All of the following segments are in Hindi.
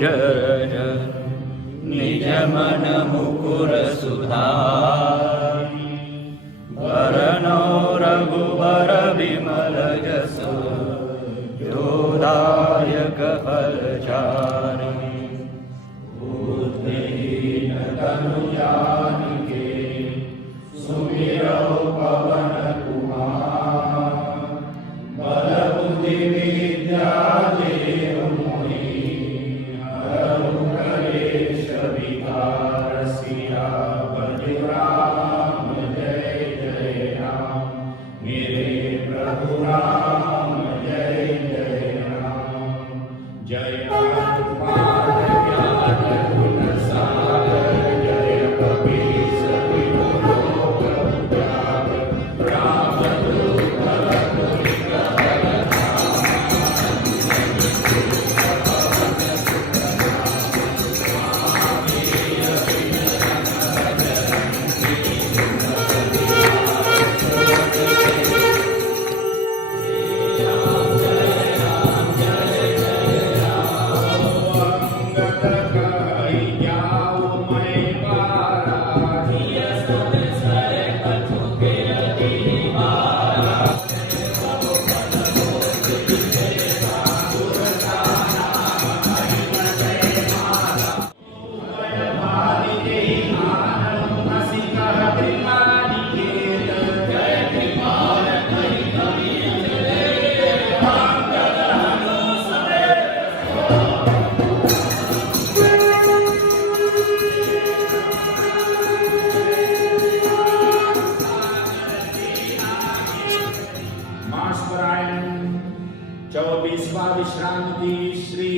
जय निज मन मुकुर सुधारि वरनो रघुवर विमल जस जोदायक फलचारि बुद्धिहीन तनु जानिके सुमिरौ पवन कुमार बल बुद्धि विद्या देव मोहि हरहु कलेश विकार सियावर राम जय जय राम मेरे प्रभु राम जय जय राम जय हनुमान ज्ञान गुण सागर जय कपीस तिहु लोक उजागर रामदूत अतुलित चौबीसवा विश्रांति श्री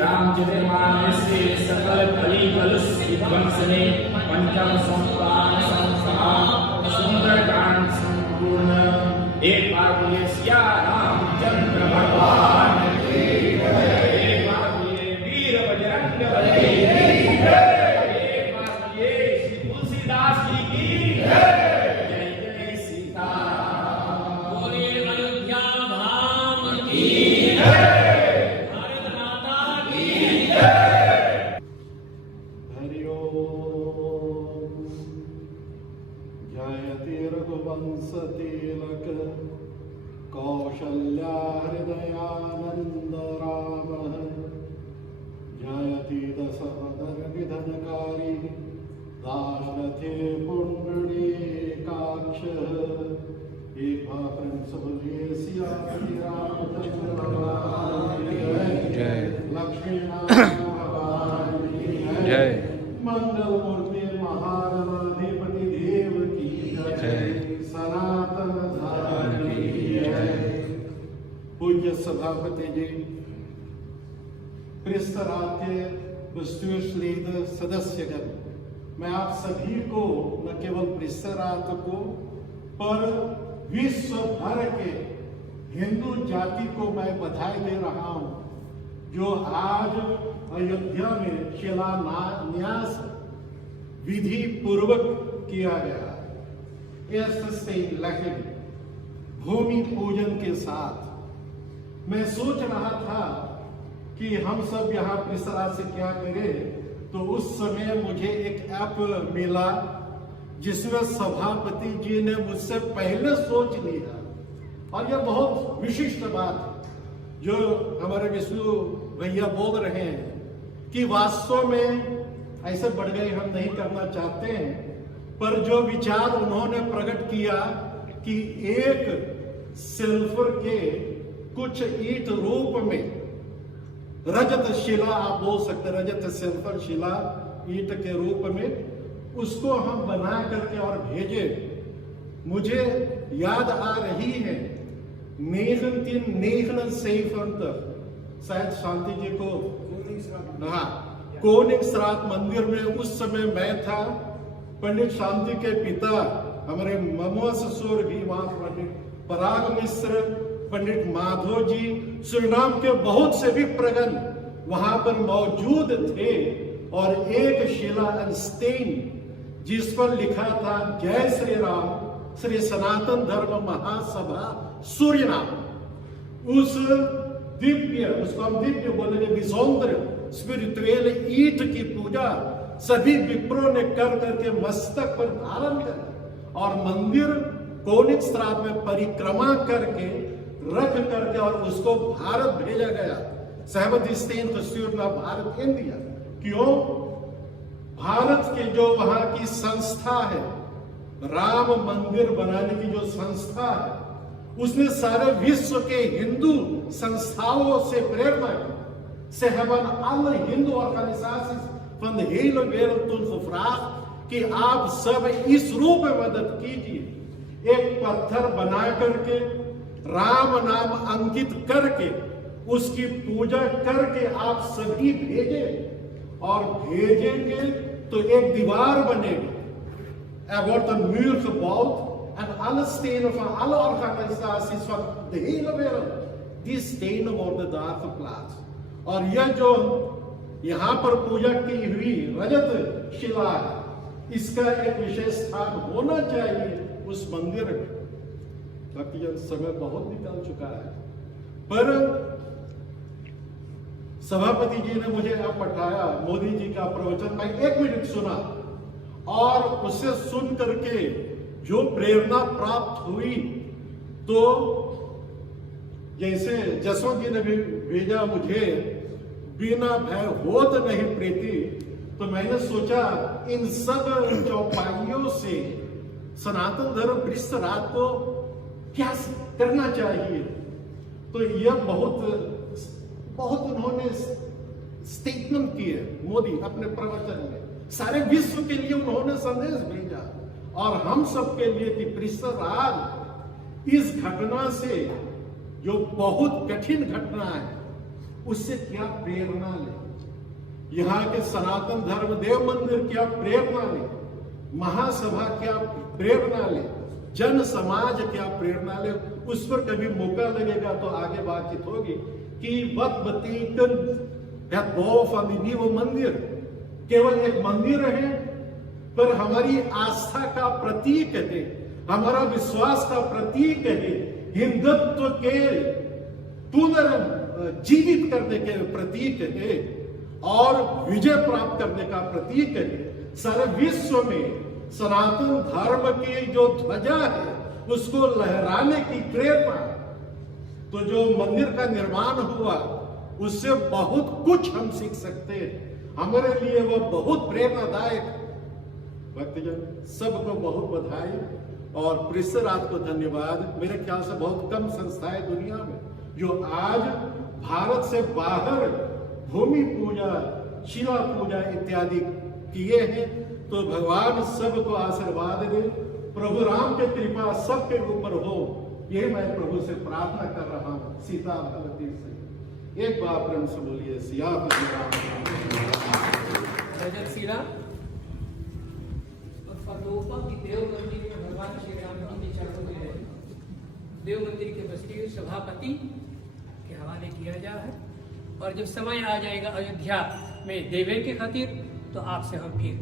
रामचरितमानस से सकल कली कलुष विध्वंसने पंचम संस्थान संस्थान सुंदरकांड संपूर्ण एक बार बोलिए सिया रामचंद्र भगवान की जय एक बार बोलिए वीर बजरंग बली की जय एक बार बोलिए श्री तुलसीदास जी की जय जय जय सीताराम बोलिए अयोध्या धाम की भारत माता की जय हरि ओम जयति रघुवंश तिलक कौशल्या हृदयानंद राम जयति दशरथ निधनकारी दाशरथे पुंडरीकाक्ष एक प्रेम से बोलिए सिया श्री रामचंद्र भगवान की जय लक्ष्मी नारायण भगवान की जय मंगल मूर्ति महागणाधिपति देव की जय सनातन धर्म की जय पूज्य सभापति जी प्रेस्तराध्य वस्तुश्रीद सदस्यगण मैं आप सभी को न केवल प्रेस्तराध्य को पर विश्व भर के हिंदू जाति को मैं बधाई दे रहा हूं जो आज अयोध्या में शिलान्यास विधि पूर्वक किया गया भूमि पूजन के साथ मैं सोच रहा था कि हम सब यहाँ किस तरह से क्या करें तो उस समय मुझे एक ऐप मिला जिसमें सभापति जी ने मुझसे पहले सोच लिया और यह बहुत विशिष्ट बात है जो हमारे विष्णु भैया बोल रहे हैं कि वास्तव में ऐसे बढ़ गए हम नहीं करना चाहते हैं पर जो विचार उन्होंने प्रकट किया कि एक सिल्वर के कुछ ईंट रूप में रजत शिला आप बोल सकते रजत सिल्वर शिला ईंट के रूप में उसको हम बना करके और भेजे मुझे याद आ रही है 1979 शायद शांति जी को कोनिंगसरात मंदिर में उस समय मैं था पंडित शांति के पिता हमारे ममो ससुर भी वहां पंडित पराग मिश्र पंडित माधव जी सुरनाम के बहुत से भी प्रगण वहां पर मौजूद थे और एक शिला स्टेन जिस पर लिखा था जय श्री राम श्री सनातन धर्म महासभा सूर्य नाम उस दिव्य उसको हम दिव्य बोलेंगे विसौंदर्य स्पिरिचुअल ईट की पूजा सभी विप्रों ने कर करके मस्तक पर धारण कर और मंदिर कोनिक श्राद्ध में परिक्रमा करके रख करके और उसको भारत भेजा गया। 17 gestuurd naar भारत इंडिया। क्यों? भारत के जो वहां की संस्था है, राम मंदिर बनाने की जो संस्था है, उसने सारे विश्व के हिंदू संस्थाओं से प्रेरणा की। Ze hebben alle hindoe organisaties van de hele wereld toen gevraagd कि आप सब इस रूप में मदद कीजिए। एक पत्थर बना करके राम नाम अंकित करके उसकी पूजा करके आप सभी भेजे और भेजेंगे तो एक दीवार बनेगी। Er wordt een muur gebouwd en alle stenen van alle organisaties van de hele wereld, die stenen worden daar geplaatst। और यह जो यहाँ पर पूजा की हुई रजत शिला है, इसका एक विशेष स्थान होना चाहिए उस मंदिर में। भक्तजन, समय बहुत निकल चुका है, पर सभापति जी ने मुझे अब पठाया मोदी जी का प्रवचन, मैं 1 मिनट सुना और उससे सुन करके जो प्रेरणा प्राप्त हुई, तो जैसे जसवंत जी ने भी भेजा मुझे, बिना भय होत नहीं प्रीति, तो मैंने सोचा इन सब चौपाइयों से सनातन धर्म पृष्ठराज को क्या करना चाहिए। तो यह बहुत उन्होंने स्टेटमेंट किए मोदी अपने प्रवचन में, सारे विश्व के लिए उन्होंने संदेश भेजा और हम सब के लिए कि पृष्ठराज इस घटना से, जो बहुत कठिन घटना है, उससे क्या प्रेरणा ले। यहाँ के सनातन धर्म देव मंदिर क्या प्रेरणा ले, महासभा क्या प्रेरणा ले, जन समाज क्या प्रेरणा ले। उस पर कभी मौका लगेगा तो आगे बातचीत होगी कि wat betekent het bouwen van die nieuwe मंदिर। केवल एक मंदिर है, पर हमारी आस्था का प्रतीक है, हमारा विश्वास का प्रतीक है, हिंदुत्व के पुनर्जीवित करने के प्रतीक है और विजय प्राप्त करने का प्रतीक है। सारे विश्व में सनातन धर्म की जो ध्वजा है उसको लहराने की प्रेरणा। तो जो मंदिर का निर्माण हुआ उससे बहुत कुछ हम सीख सकते हैं, हमारे लिए वह बहुत प्रेरणादायक। भक्तजन, सबको बहुत बधाई और पृष्ठराज को धन्यवाद। मेरे ख्याल से बहुत कम संस्थाएं दुनिया में जो आज भारत से बाहर भूमि पूजा, शिला पूजा इत्यादि किए हैं। तो भगवान सबको आशीर्वाद दे, प्रभु राम की कृपा सबके ऊपर हो, यही मैं प्रभु से प्रार्थना कर रहा हूँ सीता भगवती से। एक बार प्रेम से बोलिए सियापति राम। और फतोपा की देव मंदिर में भगवान श्री राम जी के चरणों में देव मंदिर के बस्ती सभापति के हवाले किया जा है। और जब समय आ जाएगा अयोध्या में देवे के खातिर, तो आपसे हम फिर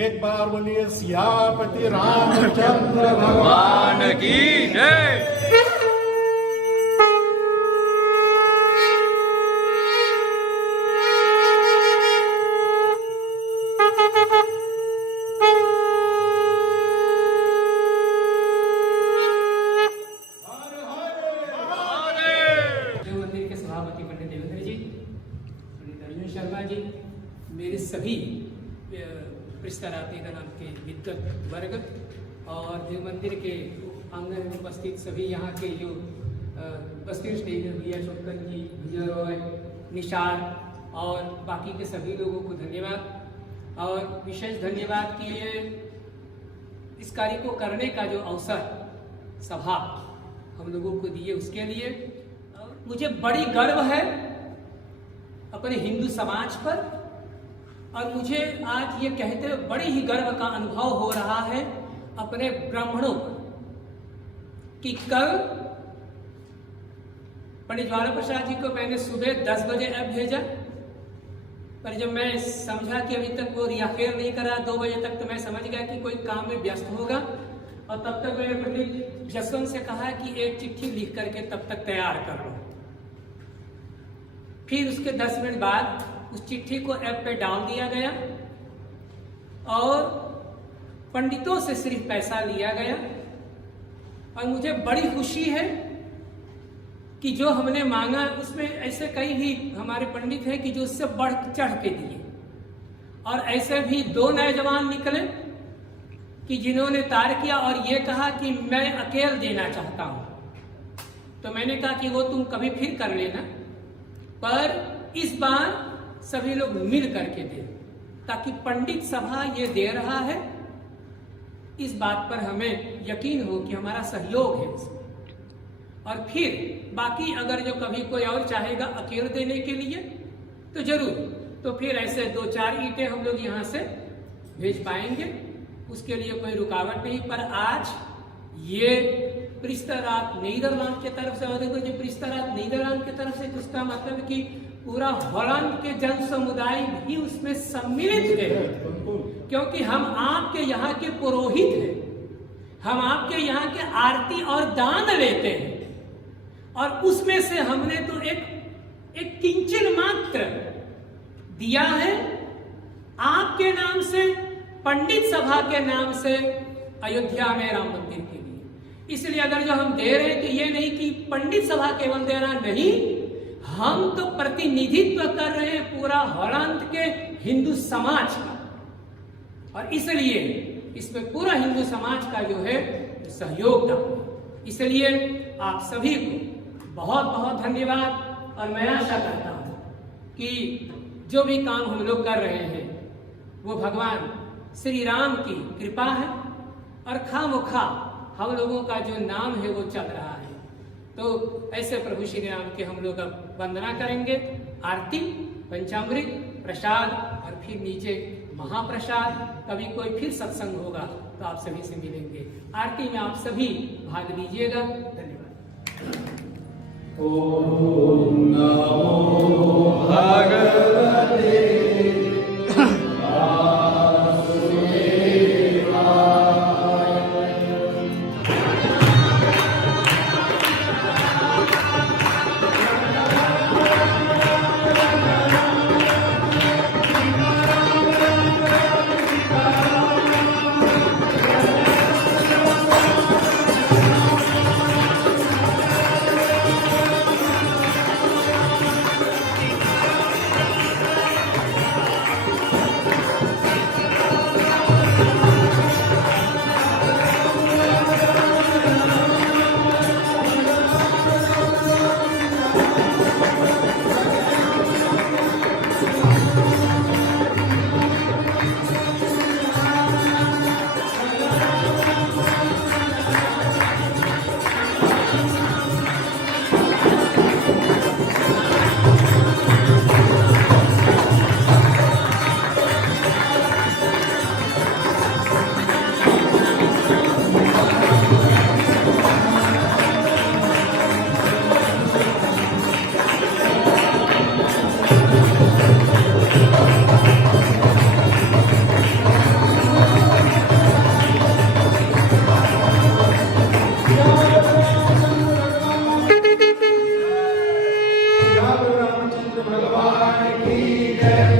एक बार बोलिए सियापति रामचंद्र भगवान की जय। मेरे सभी पृष्ठराज नाम के विद्वत वर्ग और देव मंदिर के आंगन में उपस्थित सभी यहाँ के जो बस्ती स्टेज भैया शोकर जी, विजय रॉय, निशार और बाकी के सभी लोगों को धन्यवाद। और विशेष धन्यवाद कि ये इस कार्य को करने का जो अवसर सभा हम लोगों को दिए उसके लिए मुझे बड़ी गर्व है अपने हिंदू समाज पर। और मुझे आज ये कहते हुए बड़ी ही गर्व का अनुभव हो रहा है अपने ब्राह्मणों पर कि कल पंडित ज्वाला प्रसाद जी को मैंने सुबह 10 बजे ऐप भेजा, पर जब मैं समझा कि अभी तक वो रियाफेर नहीं करा 2 बजे तक, तो मैं समझ गया कि कोई काम में व्यस्त होगा। और तब तक मैंने पंडित जसवंत से कहा कि एक चिट्ठी लिख करके तब तक तैयार कर लो। फिर उसके 10 मिनट बाद उस चिट्ठी को ऐप पे डाल दिया गया और पंडितों से सिर्फ पैसा लिया गया। और मुझे बड़ी खुशी है कि जो हमने मांगा उसमें ऐसे कई भी हमारे पंडित हैं कि जो उससे बढ़ चढ़ के दिए। और ऐसे भी 2 नौजवान निकले कि जिन्होंने तार किया और ये कहा कि मैं अकेले देना चाहता हूं। तो मैंने कहा कि वो तुम कभी फिर कर लेना, पर इस बार सभी लोग मिल करके दे, ताकि पंडित सभा ये दे रहा है इस बात पर हमें यकीन हो कि हमारा सहयोग है इसमें। और फिर बाकी अगर जो कभी कोई और चाहेगा अकेले देने के लिए तो जरूर, तो फिर ऐसे 2-4 ईंटें हम लोग यहाँ से भेज पाएंगे, उसके लिए कोई रुकावट नहीं। पर आज ये प्रिस्तरात नीदरलैंड की तरफ से, और देखो जो प्रिस्तरात नीदरलैंड की तरफ से, तो उसका मतलब कि पूरा हॉलैंड के जन समुदाय भी उसमें सम्मिलित है, क्योंकि हम आपके यहाँ के पुरोहित हैं, हम आपके यहाँ के आरती और दान लेते हैं। और उसमें से हमने तो एक किंचन मात्र दिया है आपके नाम से, पंडित सभा के नाम से, अयोध्या में राम मंदिर के लिए। इसलिए अगर जो हम दे रहे हैं तो ये नहीं कि पंडित सभा केवल दे रहा, नहीं, हम तो प्रतिनिधित्व कर रहे हैं पूरा हॉलैंड के हिंदू समाज का। और इसलिए इसमें पूरा हिंदू समाज का जो है सहयोग था। इसलिए आप सभी को बहुत बहुत धन्यवाद। और मैं आशा करता हूं कि जो भी काम हम लोग कर रहे हैं वो भगवान श्री राम की कृपा है, और खामोखा हम लोगों का जो नाम है वो चल रहा है। तो ऐसे प्रभु श्री राम के हम लोग अब वंदना करेंगे, आरती, पंचामृत, प्रसाद और फिर नीचे महाप्रसाद। कभी कोई फिर सत्संग होगा तो आप सभी से मिलेंगे। आरती में आप सभी भाग लीजिएगा। धन्यवाद। ओम नमो भगवते भगवान की जय।